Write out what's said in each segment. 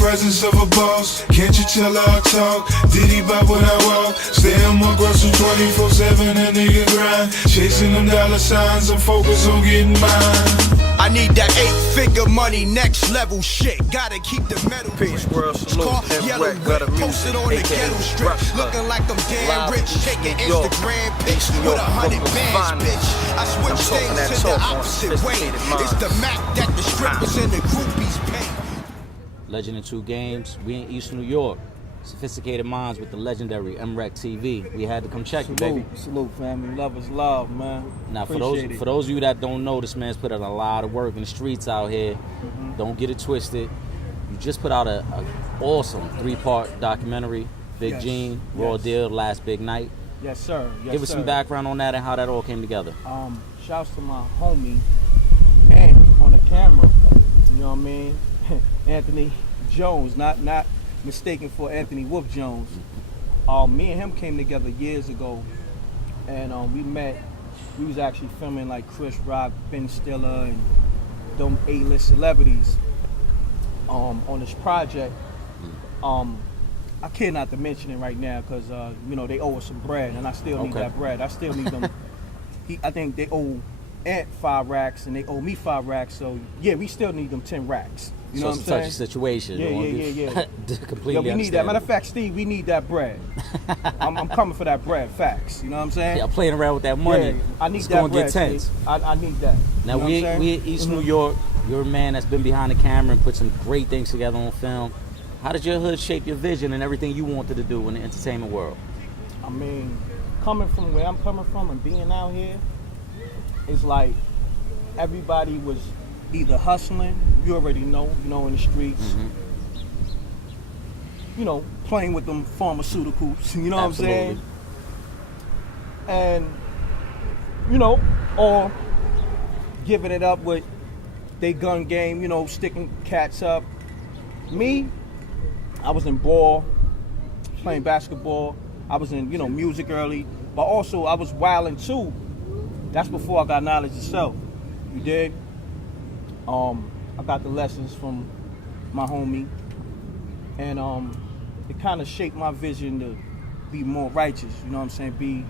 presence of a boss. Can't you tell I talk? Diddy by when I walk. Stay on my grocery 24/7, a nigga grind. Chasing them dollar signs, I'm focused on getting mine. I need that 8-figure money, next level shit. Gotta keep the metal. Peace, world, salute, Mreck, gutter music, posted on the ghetto strip. Looking like I'm damn rich, taking Instagram pics with 100 bands, bitch. I switch things to the opposite way. It's the Mac that the strippers and the groupies pay. Legend in 2 games. We in East New York. Sophisticated Mindz with the legendary Mreck TV. We had to come check you, baby. Salute, family. Love is love, man. Now, for those of you that don't know, this man's put out a lot of work in the streets out here. Don't get it twisted. You just put out a awesome 3-part documentary, Big Gene, Raw Deal, Last Big Night. Yes, sir. Yes, Give us some background on that and how that all came together. Shouts to my homie, and on the camera, you know what I mean? Anthony Jones, not mistaken for Anthony Wolf Jones. Me and him came together years ago, and we met. We was actually filming like Chris Rock, Ben Stiller, and them A-list celebrities on this project. I care not to mention it right now because you know, they owe us some bread, and I still need that bread. I still need them. I think they owe Ant 5 racks, and they owe me 5 racks. So yeah, we still need them 10 racks. You know what I'm saying? Such a situation. Yeah. Completely Yo, we need that. Matter of fact, Steve, we need that bread. I'm coming for that bread. Facts. You know what I'm saying? Yeah, I'm playing around with that money. Yeah, I need it's that gonna bread. Get tense. I need that. Now you know we East New York. You're a man that's been behind the camera and put some great things together on film. How did your hood shape your vision and everything you wanted to do in the entertainment world? I mean, coming from where I'm coming from and being out here, it's like everybody was either hustling, you already know, in the streets, you know, playing with them pharmaceuticals, you know what I'm saying? And, you know, or giving it up with they gun game, you know, sticking cats up. Me, I was in ball, playing basketball. I was in, you know, music early, but also I was wilding too. That's before I got knowledge of self. You dig? I got the lessons from my homie, and it kind of shaped my vision to be more righteous. You know what I'm saying? Be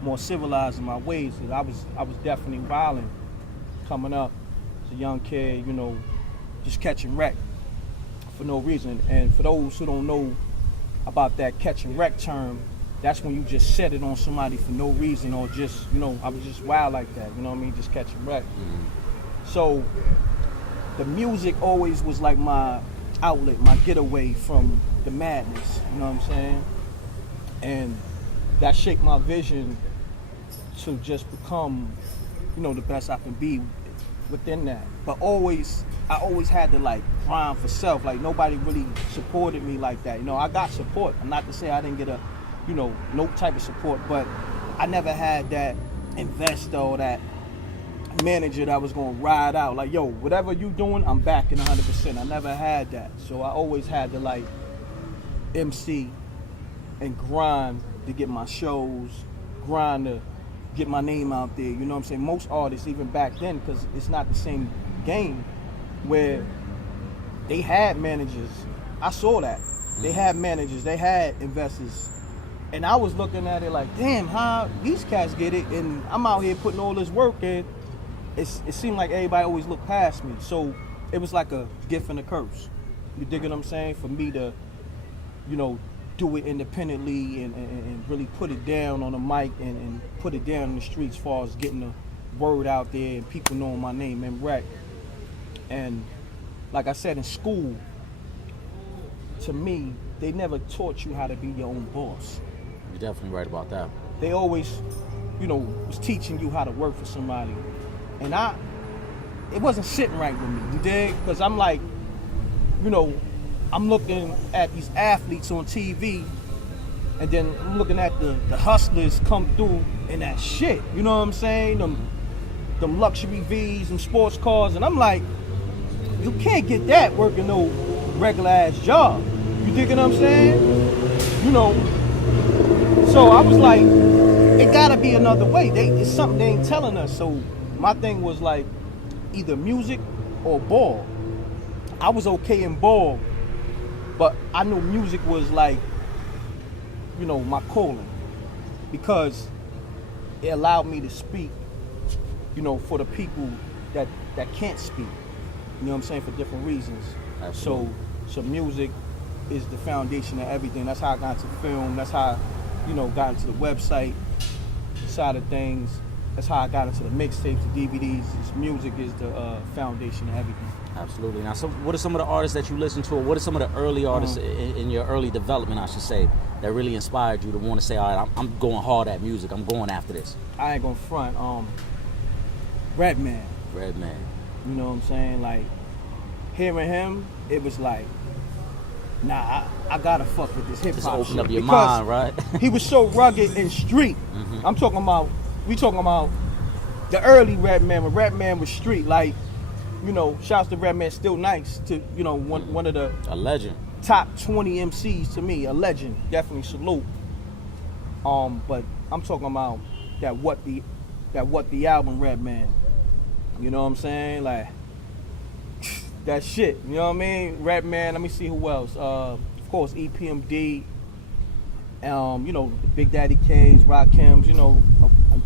more civilized in my ways. I was definitely wilding coming up as a young kid. You know, just catching wreck for no reason. And for those who don't know about that catching wreck term, that's when you just set it on somebody for no reason, or just, you know, I was just wild like that. You know what I mean? Just catching wreck. So the music always was like my outlet, my getaway from the madness, you know what I'm saying? And that shaped my vision to just become, you know, the best I can be within that. But I always had to like grind for self. Like nobody really supported me like that. You know, I got support. I'm not to say I didn't get a, you know, no type of support, but I never had that investor or that manager that was gonna ride out like, yo, whatever you doing, I'm backing 100%. I never had that. So I always had to like MC and grind to get my shows, grind to get my name out there. You know what I'm saying? Most artists, even back then, because it's not the same game, where they had managers. I saw that. They had managers, they had investors. And I was looking at it like, damn, how these cats get it, and I'm out here putting all this work in. It seemed like everybody always looked past me. So it was like a gift and a curse. You dig what I'm saying? For me to, you know, do it independently and really put it down on the mic and put it down in the streets as far as getting the word out there and people knowing my name, Mreck. And like I said, in school, to me, they never taught you how to be your own boss. You're definitely right about that. They always, you know, was teaching you how to work for somebody. And it wasn't sitting right with me, you dig? Because I'm like, you know, I'm looking at these athletes on TV, and then I'm looking at the hustlers come through in that shit, you know what I'm saying? Them luxury V's and sports cars, and I'm like, you can't get that working no regular ass job. You dig what I'm saying? You know, so I was like, it gotta be another way. It's something they ain't telling us. So my thing was like either music or ball. I was okay in ball, But I knew music was like, you know, my calling, because it allowed me to speak, you know, for the people that can't speak. You know what I'm saying, for different reasons. Absolutely. So music is the foundation of everything. That's how I got into film. That's how I, you know, got into the website side of things. That's how I got into the mixtapes, the DVDs. Music is the foundation of everything. Absolutely. Now, so what are some of the artists that you listen to, or what are some of the early artists in your early development, I should say, that really inspired you to want to say, all right, I'm going hard at music. I'm going after this. I ain't gonna front. Redman. Redman. You know what I'm saying? Like, hearing him, it was like, nah, I gotta fuck with this hip hop. Just open shit. up your Because mind, right? he was so rugged and street. I'm talking about, we talking about the early Redman, when Redman was street. Like, you know, shouts to Redman, still nice to, you know, one of the A legend. top 20 MCs to me, a legend, definitely salute. But I'm talking about that what the album Redman. You know what I'm saying? Like, that shit. You know what I mean? Redman. Let me see who else. Of course, EPMD. You know, Big Daddy K's, Rakims. You know,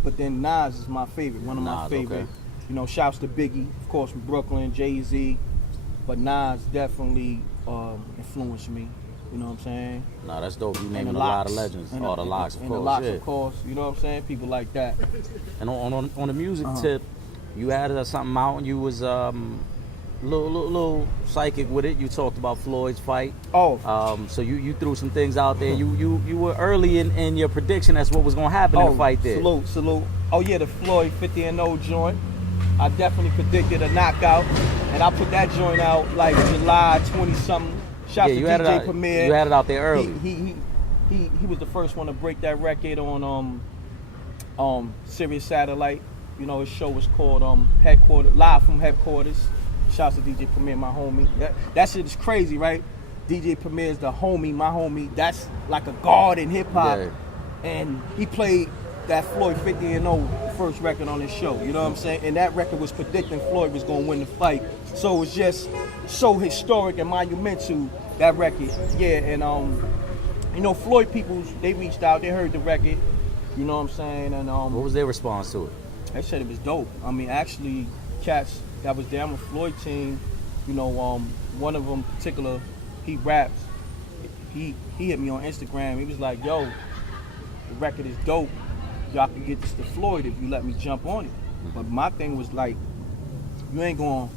but then Nas is my favorite. One of my favorite. Okay. You know, shouts to Biggie, of course, from Brooklyn, Jay-Z. But Nas definitely influenced me. You know what I'm saying? No, that's dope. You And naming the a lot Locks. of legends. And All the Locks, of and course. the Locks, yeah. of course. You know what I'm saying? People like that. And on the music tip, you had something out and you was little psychic with it. You talked about Floyd's fight. Oh. So you threw some things out there. You were early in your prediction as what was gonna happen in the fight there. Salute. Oh yeah, the Floyd 50-0 joint. I definitely predicted a knockout, and I put that joint out like July 20-something. Shout to DJ Premier. You had it out there early. He was the first one to break that record on Sirius Satellite. You know, his show was called Headquarters, Live from Headquarters. Shouts to DJ Premier, my homie. That shit is crazy, right? DJ Premier is the homie, my homie. That's like a god in hip hop. Yeah. And he played that Floyd 50-0 first record on his show. You know what I'm saying? And that record was predicting Floyd was gonna win the fight. So it was just so historic and monumental, that record. Yeah, and you know, Floyd people, they reached out, they heard the record. You know what I'm saying? And What was their response to it? they said it was dope. I mean, actually, cats that was there on the Floyd team, you know, one of them in particular, he raps. He hit me on Instagram. He was like, yo, the record is dope. Y'all can get this to Floyd if you let me jump on it. But my thing was like, you ain't gonna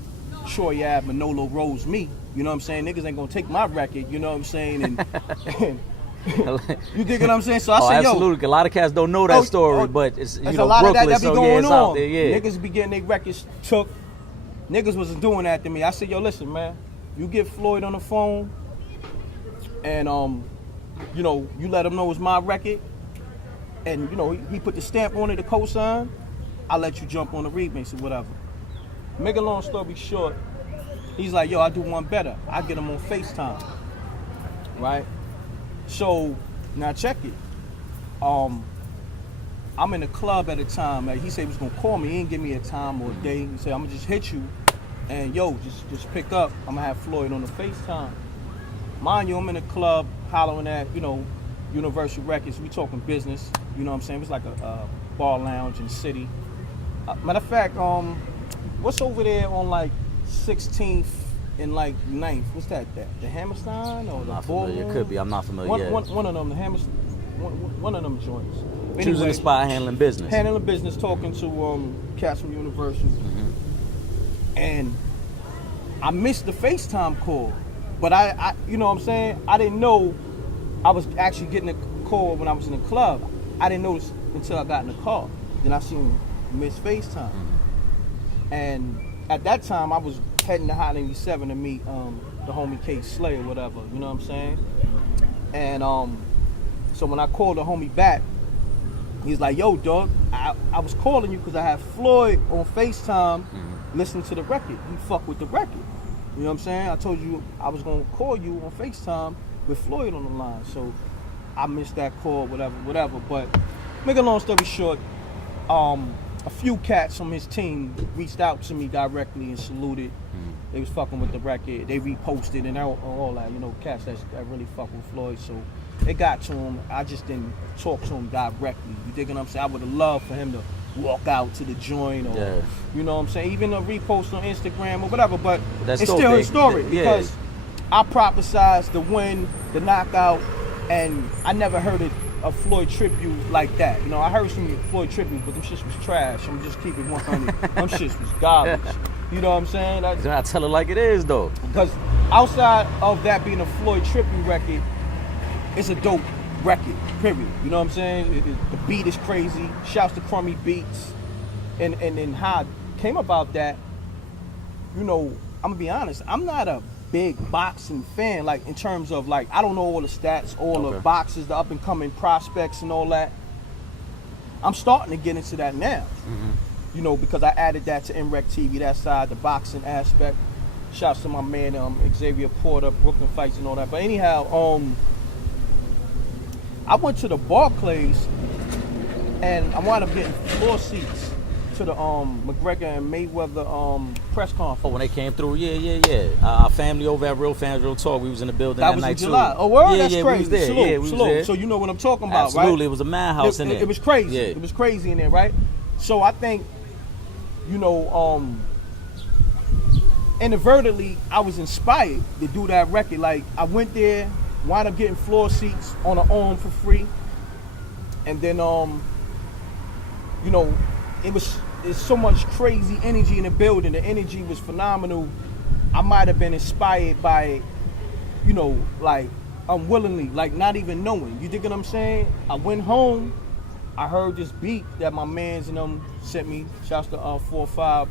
Troy Ave, Manolo Rose me. You know what I'm saying? Niggas ain't gonna take my record, you know what I'm saying? And you dig what I'm saying? So I said, yo. Absolutely. A lot of cats don't know that story, but it's, you know, a lot Brooklyn, of that be so going yeah, it's on. out there, yeah. Niggas be getting their records took. Niggas wasn't doing that to me. I said, yo, listen, man. You get Floyd on the phone, and you know, you let him know it's my record, and you know, he put the stamp on it, the cosign. I'll let you jump on the remix or whatever. Make a long story short, he's like, yo, I do one better. I get him on FaceTime, right? So now check it. I'm in the club at a time. Like he said he was gonna call me. He didn't give me a time or a day. He said I'm gonna just hit you, and yo, just pick up. I'm gonna have Floyd on the FaceTime. Mind you, I'm in the club hollering at, you know, Universal Records. We talking business. You know what I'm saying? It's like a bar lounge in the city. Matter of fact, what's over there on like 16th and like 9th? What's that? The Hammerstein or I'm the not Ballroom? familiar. It could be. I'm not familiar. One of them, the Hammerstein. One of them joints. Choosing Anyway, the spot, handling business. handling business, talking to cats from Universal. And I missed the FaceTime call. But I, you know what I'm saying? I didn't know I was actually getting a call when I was in the club. I didn't notice until I got in the car. Then I seen Miss FaceTime. And at that time, I was heading to Hot 97 to meet the homie K Slay or whatever. You know what I'm saying? And so when I called the homie back, he's like, yo, dog, I was calling you because I had Floyd on FaceTime listening to the record. You fuck with the record. You know what I'm saying? I told you I was going to call you on FaceTime with Floyd on the line. So I missed that call, whatever. But make a long story short, a few cats from his team reached out to me directly and saluted. They was fucking with the record. They reposted and all that, you know, cats that really fuck with Floyd. So it got to him. I just didn't talk to him directly. You dig what I'm saying? I would have loved for him to walk out to the joint or, you know what I'm saying, even a repost on Instagram or whatever. But it's still historic because I prophesized the win, the knockout, and I never heard a Floyd tribute like that. You know, I heard some Floyd tributes, but them shits was trash. I'm just keeping 100. Them shits was garbage. You know what I'm saying? I tell it like it is, though. Because outside of that being a Floyd tribute record, it's a dope record, period. You know what I'm saying? The beat is crazy. Shouts to Crummy Beats. And how I came about that, you know, I'm going to be honest, I'm not a big boxing fan, like in terms of like, I don't know all the stats, all the boxes, the up and coming prospects and all that. I'm starting to get into that now. You know, because I added that to Mreck TV, that side, the boxing aspect. Shouts to my man Xavier Porter, Brooklyn Fights and all that. But anyhow, I went to the Barclays and I wound up getting floor seats to the McGregor and Mayweather press conference. Oh, when they came through, yeah. Our family over at Real Fans Real Talk, we was in the building that night too. That was in July. Oh, word? Yeah, That's we crazy. was there. Salute, we was salute. there. So you know what I'm talking about, Absolutely. right? Absolutely, it was a madhouse in there. It was crazy. Yeah. It was crazy in there, right? So I think, you know, inadvertently, I was inspired to do that record. Like, I went there, wound up getting floor seats on our own for free. And then, you know, it's so much crazy energy in the building. The energy was phenomenal. I might have been inspired by it, you know, like, unwillingly, like, not even knowing. You dig what I'm saying? I went home. I heard this beat that my mans and them sent me. Shouts to 4 or 5,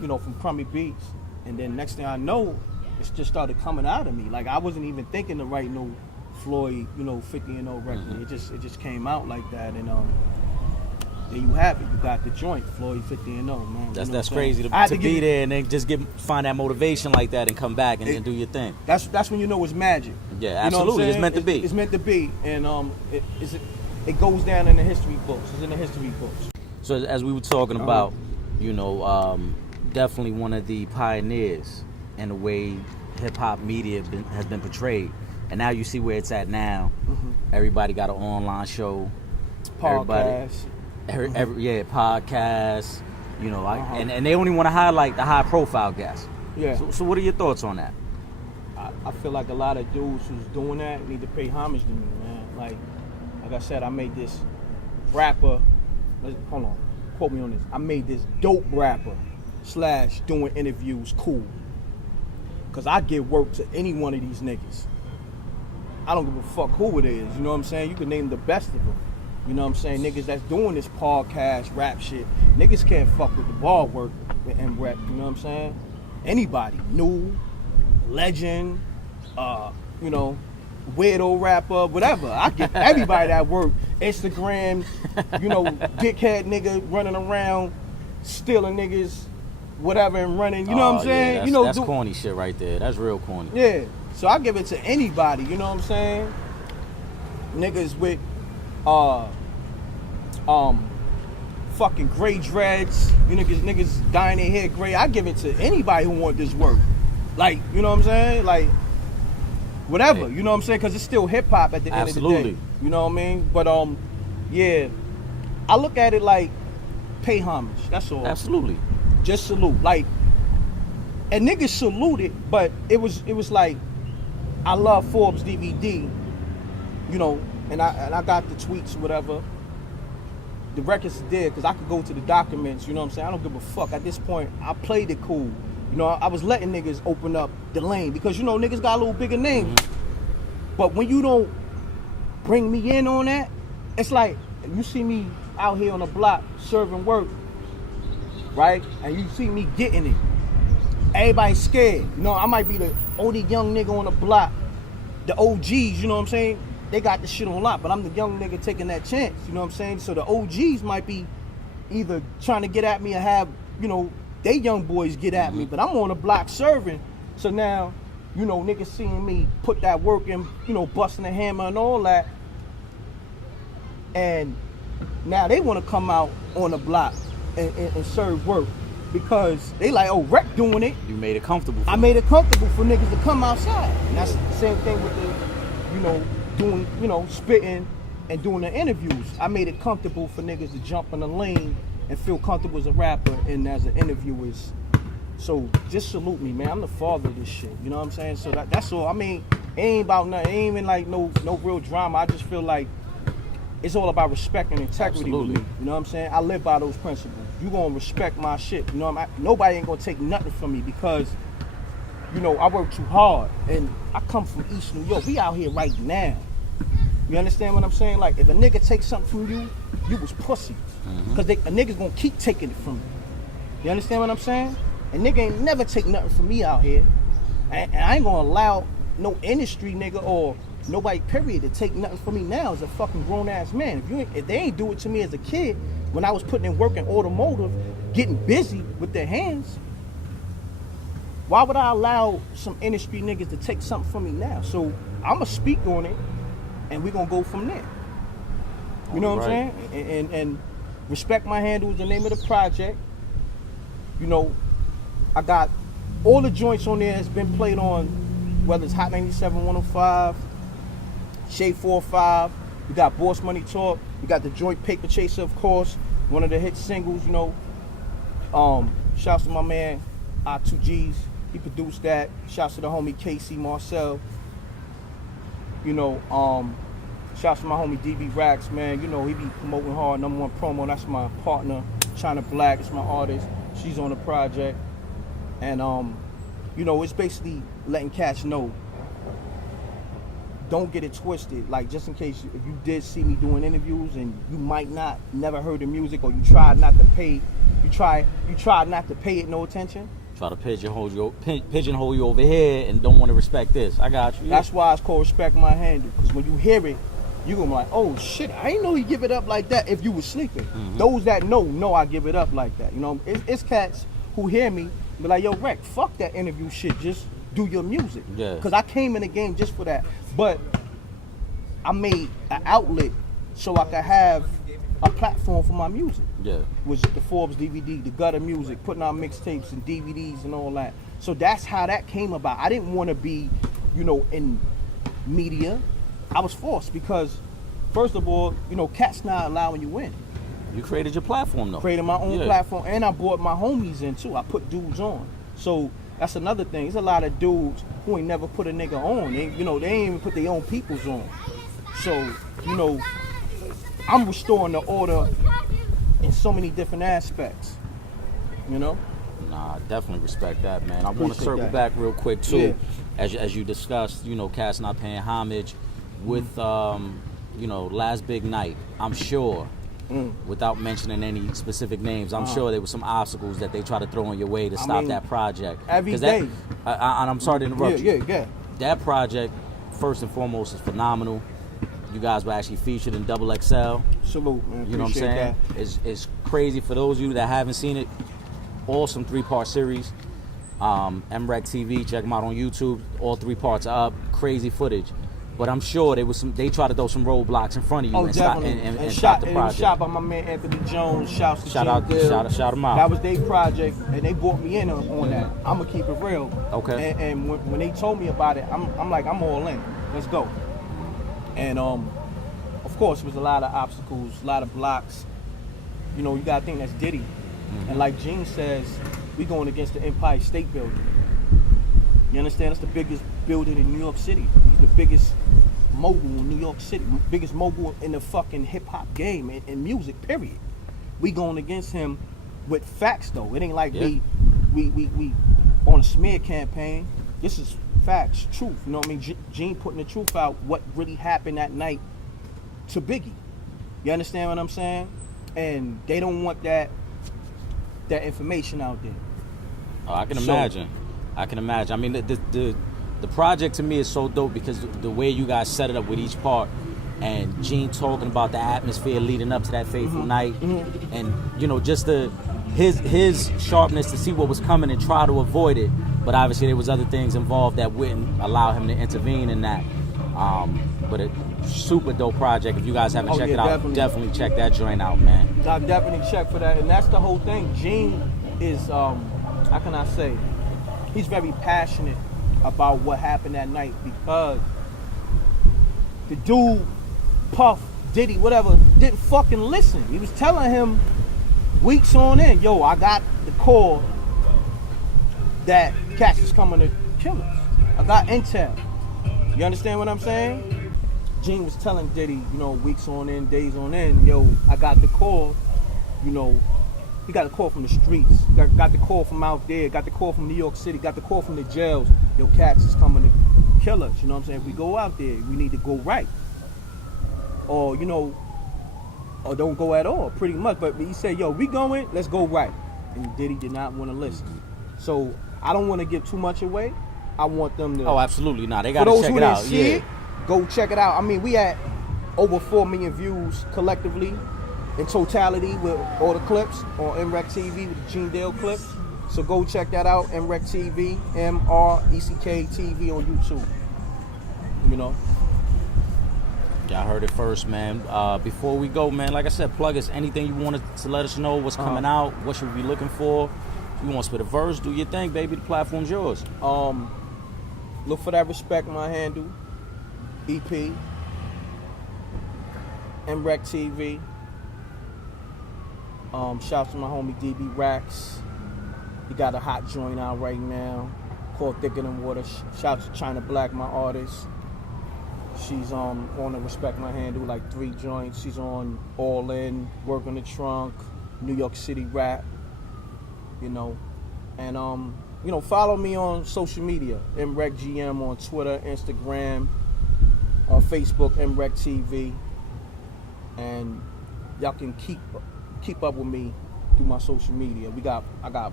you know, from Crummy Beats. And then next thing I know, it just started coming out of me. Like, I wasn't even thinking to write no Floyd, you know, 50-0 record. It just came out like that. And there you have it. You got the joint, Floyd 50-0, man. That's crazy to be there and then just find that motivation like that and come back and do your thing. That's when you know it's magic. Yeah, absolutely. It's meant to be. It's meant to be. And it goes down in the history books. It's in the history books. So as we were talking about, you know, definitely one of the pioneers in the way hip-hop media has been portrayed. And now you see where it's at now. Everybody got an online show. Podcast. Podcasts. You know, and they only want to highlight the high-profile guests. Yeah. So what are your thoughts on that? I feel like a lot of dudes who's doing that need to pay homage to me, man. Like I said, I made this rapper. Hold on, quote me on this. I made this dope rapper / doing interviews cool. Cause I give work to any one of these niggas. I don't give a fuck who it is. You know what I'm saying? You can name the best of them. You know what I'm saying? Niggas that's doing this podcast, rap shit. Niggas can't fuck with the ball work with Mreck. You know what I'm saying? Anybody, new, legend, you know, weirdo rapper, whatever. I give everybody that work. Instagram, you know, dickhead nigga running around, stealing niggas, whatever, and running. You know what I'm saying? Yeah, you know, that's corny shit right there. That's real corny. Yeah. So I give it to anybody. You know what I'm saying? Niggas with fucking gray dreads. You niggas dyeing their hair gray. I give it to anybody who want this work. Like, you know what I'm saying? Like, whatever. You know what I'm saying? Because it's still hip hop at the end of the day. You know what I mean? But yeah, I look at it like pay homage. That's all. Absolutely. Just salute. Like, and niggas saluted, but it was like, I love Forbes DVD, you know, and I got the tweets, whatever. The record's there because I could go to the documents, you know what I'm saying? I don't give a fuck. At this point, I played it cool. You know, I was letting niggas open up the lane because, you know, niggas got a little bigger names. But when you don't bring me in on that, it's like, you see me out here on the block serving work, right? And you see me getting it. Everybody's scared. You know, I might be the only young nigga on the block. The OGs, you know what I'm saying? They got the shit on lock, but I'm the young nigga taking that chance. You know what I'm saying? So the OGs might be either trying to get at me or have, you know, they young boys get at me, but I'm on the block serving. So now, you know, niggas seeing me put that work in, you know, busting the hammer and all that. And now they want to come out on the block and serve work because they like, oh, Mreck doing it. You made it comfortable. I made it comfortable for niggas to come outside. And that's the same thing with the, doing, spitting and doing the interviews. I made it comfortable for niggas to jump in the lane and feel comfortable as a rapper and as an interviewer. So just salute me, man. I'm the father of this shit. You know what I'm saying? So that's all. I mean, it ain't about nothing. It ain't even like no real drama. I just feel like it's all about respect and integrity with me. You know what I'm saying? I live by those principles. You gonna respect my shit. You know, nobody ain't gonna take nothing from me because, I work too hard. And I come from East New York. We out here right now. You understand what I'm saying? Like, if a nigga takes something from you, you was pussy. Because a nigga's gonna keep taking it from you. You understand what I'm saying? A nigga ain't never take nothing from me out here. And I ain't gonna allow no industry nigga or nobody period to take nothing from me now as a fucking grown ass man. If they ain't do it to me as a kid when I was putting in work in automotive, getting busy with their hands, why would I allow some industry niggas to take something from me now? So I'ma speak on it and we gonna go from there. You know what I'm saying? And Respect My Handle is the name of the project. I got all the joints on there that's been played on, whether it's Hot 97, 105, Shade 45. We got Boss Money Talk. We got the joint Paper Chaser, of course, one of the hit singles. Shouts to my man I2Gs. He produced that. Shouts to the homie KC Marcel. Shouts to my homie DB Racks, man. He be promoting hard. #1 promo. That's my partner, China Black. It's my artist. She's on the project. And, it's basically letting cats know, don't get it twisted. Like, just in case if you did see me doing interviews and you might never heard the music, or you tried not to pay it no attention. Try to pigeonhole you over here and don't want to respect this. I got you. That's why it's called Respect My Handle. Because when you hear it, you're going to be like, oh, shit, I didn't know he give it up like that if you was sleeping. Those that know I give it up like that. It's cats who hear me be like, yo, Mreck, fuck that interview shit. Just do your music. Yeah. Because I came in the game just for that. But I made an outlet so I could have a platform for my music. Yeah. Was the Forbes DVD, the gutter music, putting out mixtapes and DVDs and all that. So that's how that came about. I didn't want to be, in media. I was forced because, first of all, cats not allowing you in. You created your platform, though. Created my own platform, and I brought my homies in, too. I put dudes on. So that's another thing. There's a lot of dudes who ain't never put a nigga on. They ain't even put their own peoples on. So, I'm restoring the order in so many different aspects. Nah, I definitely respect that, man. I want to circle back real quick, too. Yeah. As you discussed, cats not paying homage with, Last Big Night. I'm sure, without mentioning any specific names, I'm sure there were some obstacles that they try to throw in your way to stop that project. Every day. And I'm sorry to interrupt you. Yeah. That project, first and foremost, is phenomenal. You guys were actually featured in Double XL. Salute, man. You know what I'm saying? It's crazy for those of you that haven't seen it. Awesome 3-part series. Mreck TV, check them out on YouTube. All 3 parts are up. Crazy footage. But I'm sure they tried to throw some roadblocks in front of you and stop the project. It was shot by my man Anthony Jones. Shout him out. That was their project, and they brought me in on that. I'm gonna keep it real. Okay. And when they told me about it, I'm like, I'm all in. Let's go. And of course, it was a lot of obstacles, a lot of blocks. You gotta think that's Diddy. And like Gene says, we going against the Empire State Building. You understand? That's the biggest building in New York City. He's the biggest mogul in New York City, biggest mogul in the fucking hip hop game and music, period. We going against him with facts though. It ain't like we on a smear campaign. This is facts, truth. You know what I mean? Gene putting the truth out, what really happened that night to Biggie. You understand what I'm saying? And they don't want that information out there. Oh, I can imagine. I mean, the project to me is so dope because the way you guys set it up with each part, and Gene talking about the atmosphere leading up to that fateful night, and just his sharpness to see what was coming and try to avoid it. But obviously there was other things involved that wouldn't allow him to intervene in that. But a super dope project. If you guys haven't checked it out, definitely check that joint out, man. I definitely check for that, and that's the whole thing. Gene is, how can I say, he's very passionate about what happened that night, because the dude, Puff, Diddy, whatever, didn't fucking listen. He was telling him weeks on end, yo, I got the call that cats is coming to kill us. I got intel. You understand what I'm saying? Gene was telling Diddy, you know, weeks on end, days on end, yo, I got the call, you know, he got a call from the streets, got the call from out there, got the call from New York City, got the call from the jails, yo, cats is coming to kill us, you know what I'm saying? If we go out there, we need to go right. Or, you know, or don't go at all, pretty much. But he said, yo, we going, let's go right. And Diddy did not want to listen. So I don't want to give too much away. I want them to. Oh, absolutely not. They got to check it out. See it, go check it out. I mean, we had over 4 million views collectively, in totality, with all the clips on Mreck TV with the Gene Dale clips. So go check that out, Mreck TV, M-R-E-C-K TV on YouTube. You know. Y'all heard it first, man. Before we go, man, like I said, plug us. Anything you wanted to let us know, what's coming out, what should we be looking for. If you want to spit a verse, do your thing, baby. The platform's yours. Look for that Respect My Handle EP, Mreck TV. Shouts to my homie DB Racks. He got a hot joint out right now called Thicker Than Water. Shouts to China Black, my artist. She's on the Respect My Handle, like 3 joints. She's on All In, Work on the Trunk, New York City Rap, you know. And you know, follow me on social media, Mreck GM on Twitter, Instagram, on Facebook, Mreck TV. And y'all can keep up with me through my social media. I got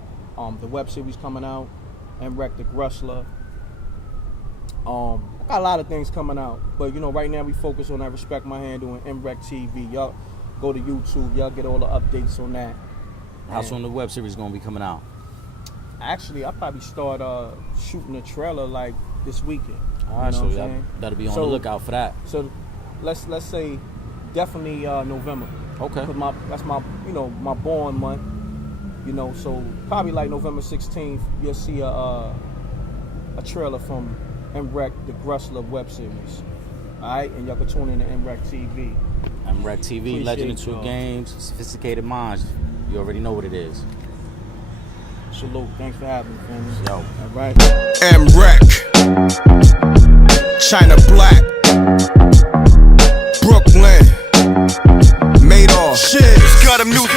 the web series coming out, Mreck the Grustler. I got a lot of things coming out, but you know, right now we focus on that Respect My Handle and Mreck TV. Y'all go to YouTube, y'all get all the updates on that. How soon the web series gonna be coming out? Actually, I'll probably start shooting a trailer like this weekend. All right, so y'all better be on the lookout for that. So let's say definitely November. Okay. Cause that's my my born month. You know, so probably like November 16th, you'll see a trailer from Mreck the Grustler web series. Alright, and y'all can tune in to Mreck TV. Mreck TV, Legend of Two Games, Sophisticated Mindz. You already know what it is. Salute. Thanks for having me, family. Yo. Alright. Mreck, China Black, Brooklyn, Madoff. Shit, got him music.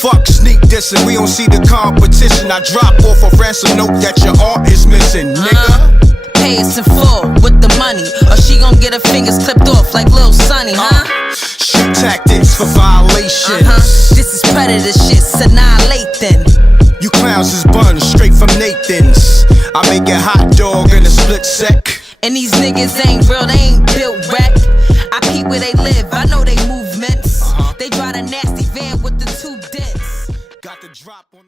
Fuck sneak dissing, we don't see the competition. I drop off a ransom note that your art is missing, nigga. Pay us in full with the money, or she gon' get her fingers clipped off like Lil Sonny, huh? Shoot tactics for violations. This is predator shit, annihilate then. You clowns is buns straight from Nathan's. I make a hot dog in a split sec. And these niggas ain't real, they ain't built wreck. I peep where they live, I know they movements. They drive a nasty van with the 2 dents. Got the drop on